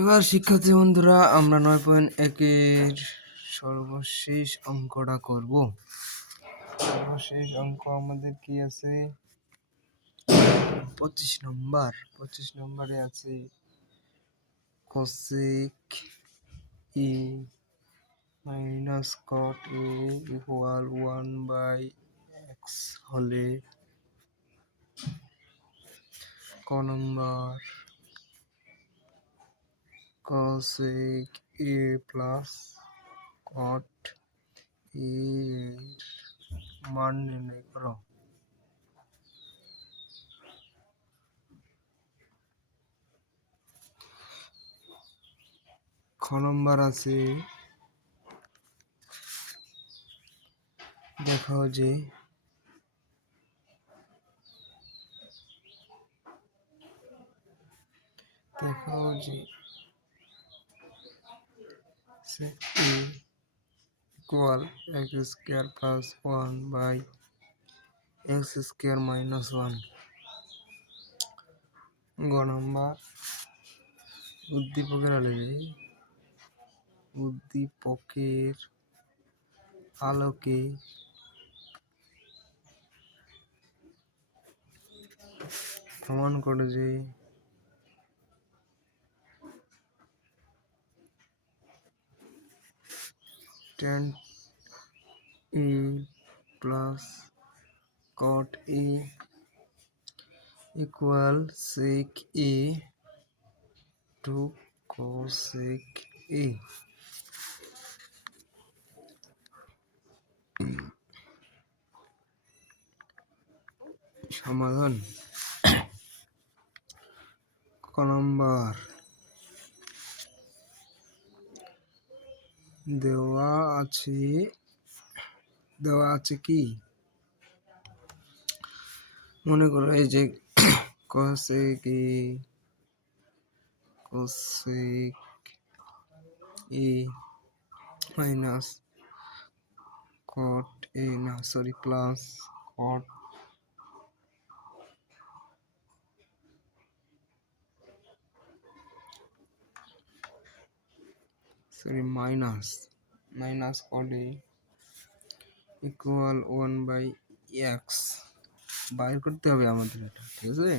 এবার শিক্ষার্থী বন্ধুরা আমরা 9.1-এর সর্বশেষ অঙ্কটা করব। সর্বশেষ অঙ্ক আমাদের কি আছে? 25 নম্বরে আছে cosec e minus cot a equal 1/x হলে ক নম্বর cosec a plus cot a এর মান নির্ণয় করো। খ নম্বর আছে দেখাও যে sec a equal x square plus 1/x square minus 1। গ নম্বর উদ্দীপকের আলোকে প্রমাণ করে যে tan a plus cot a equal sec a to cosec a। সমাধান। ক নম্বর দেওয়া আছে কি মনে করো এই যে cosec a minus cot a plus cot minus cot a equal 1/x বাইর করতে হবে আমাদের এটা, ঠিক আছে?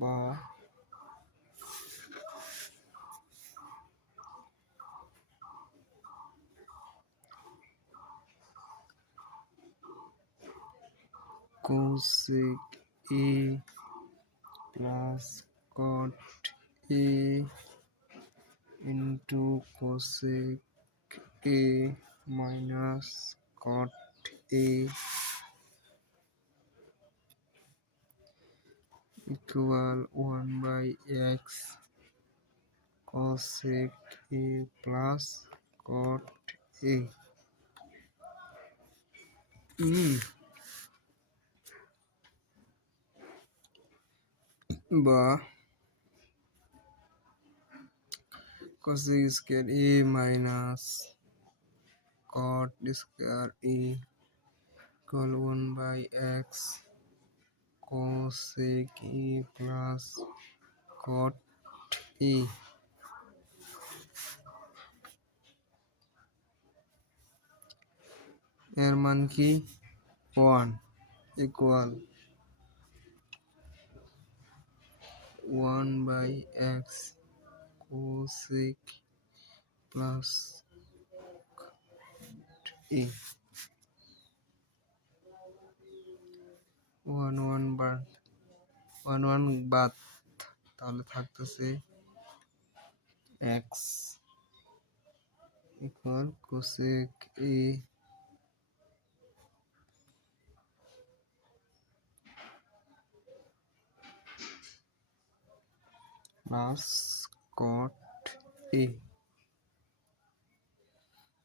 বা cosec a plus cot a into cosec a minus cot a equal 1/x cosec a plus cot a। বা cosec square a minus cot square a equal 1/x cosec a plus cot a। এর মান কি 1 equal 1/x cosec plus a। 1 বাদ, তাহলে থাকতেছে x equal cosec a plus cot a,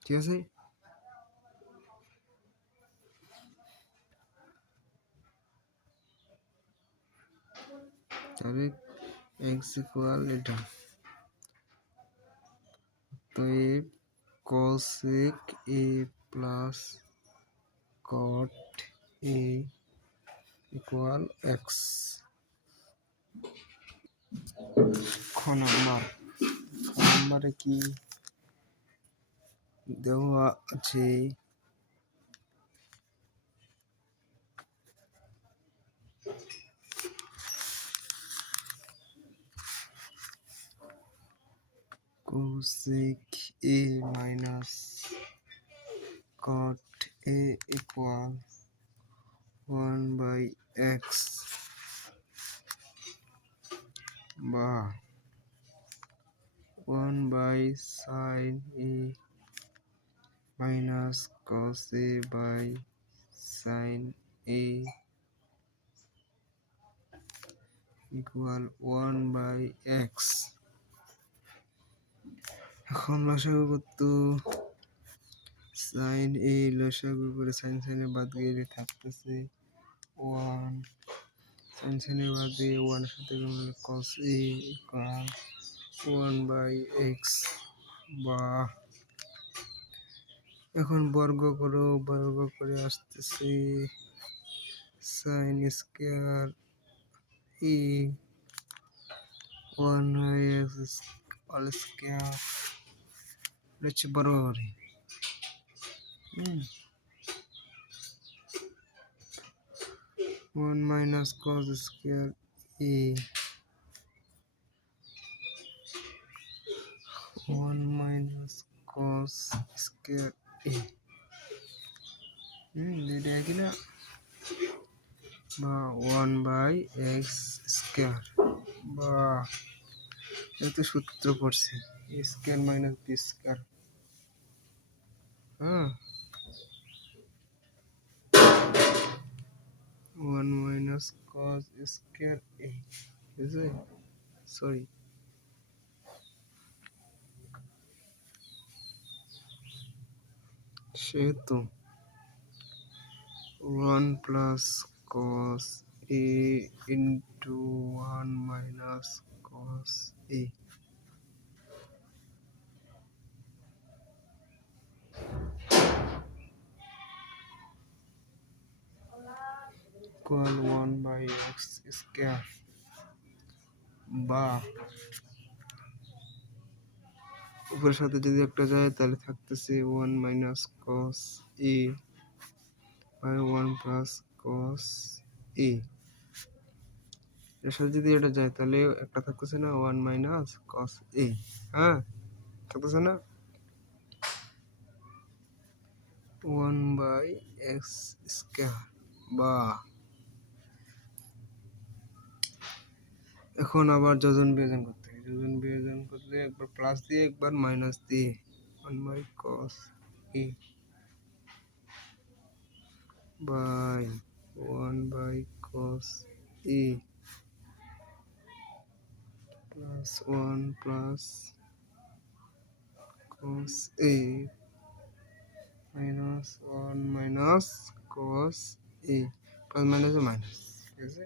ঠিক আছে? তাহলে x equal এটা, তো cosec a plus cot a equal x। নাম্বারে কি দেওয়া আছে? cosec a minus cot a equal 1 by x বা 1 by sin a minus cos a by sin a equal 1 by x। এখন লসাগু কত? sin a লসাগু করে sin এ বাদ গেলে থাকতেছে 1, sin এ বাদ দিয়ে 1 এর সাথে গুণ cos a equal 1 by x বা এখন বর্গ করে আসতেছে sin square e 1 by x all square হচ্ছে বরাবরই। 1 minus cos square e 1 minus cos square e এটা কি না বা 1 by x স্কয়ার বা এত সূত্র পড়ছে a square minus b square. হ্যাঁ 1 minus cos square a বুঝলে? সরি সেহেতু 1 plus cos a into 1 minus cos a equal 1 by x square বা উপরের সাথে যদি একটা যায় তাহলে থাকতেছে 1 minus cos a by 1 plus cos a। এর সাথে যদি এটা যায় তাহলে একটা থাকতেছে না 1 minus cos a। হ্যাঁ থাকতেছে না 1 by x স্কয়ার বা এখন আবার যোজন বিয়োজন করতে হবে। যোজন বিয়োজন করলে একবার প্লাস দিয়ে একবার মাইনাস দিয়ে 1 by cos a by 1 by cos a plus 1 plus cos a minus 1 minus cos a plus minus minus ঠিক আছে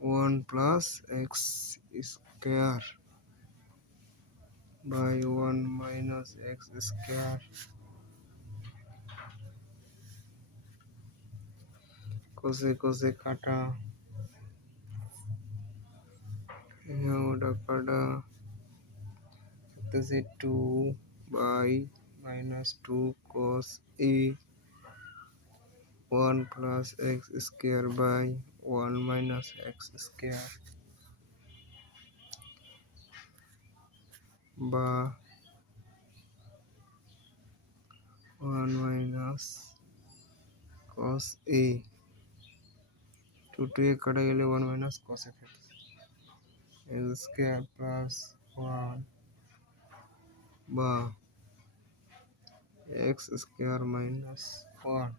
1 plus x square by 1 minus x square cos কাটা ওটা কাটা থাকতেছে 2 by minus 2 cos a 1 plus x square by 1 minus x square বা 1 minus cos a 2 2 কাটা গেলে 1 minus cos a x square plus 1 বা x square minus 1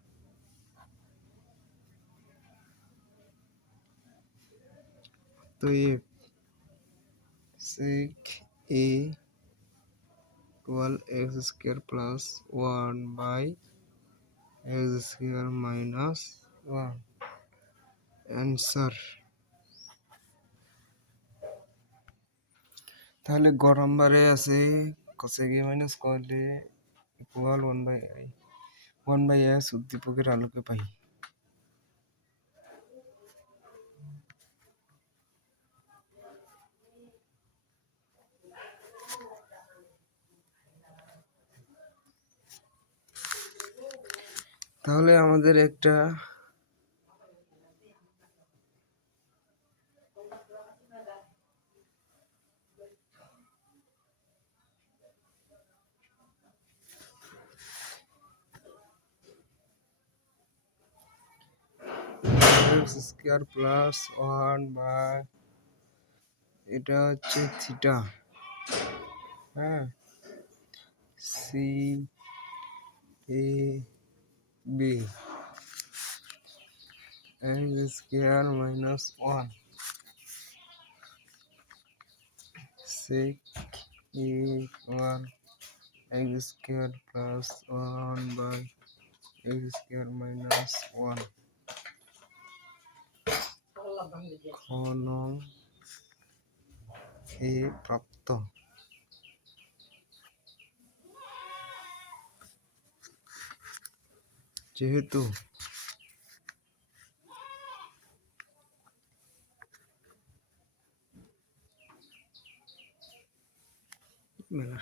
तो ये sec a equal x square plus 1 by x square minus 1 answer. তাহলে গ নম্বরে আছে cosec a minus cos a equal 1 by x উদ্দীপকের আলোকে পাই। তাহলে আমাদের একটা স্কোয়ার প্লাস 1 এটা হচ্ছে থিটা, হ্যাঁ, C A B x square minus 1 sec A 1 x square plus 1 x square minus 1 নং এ প্রাপ্ত। যেহেতু মেলা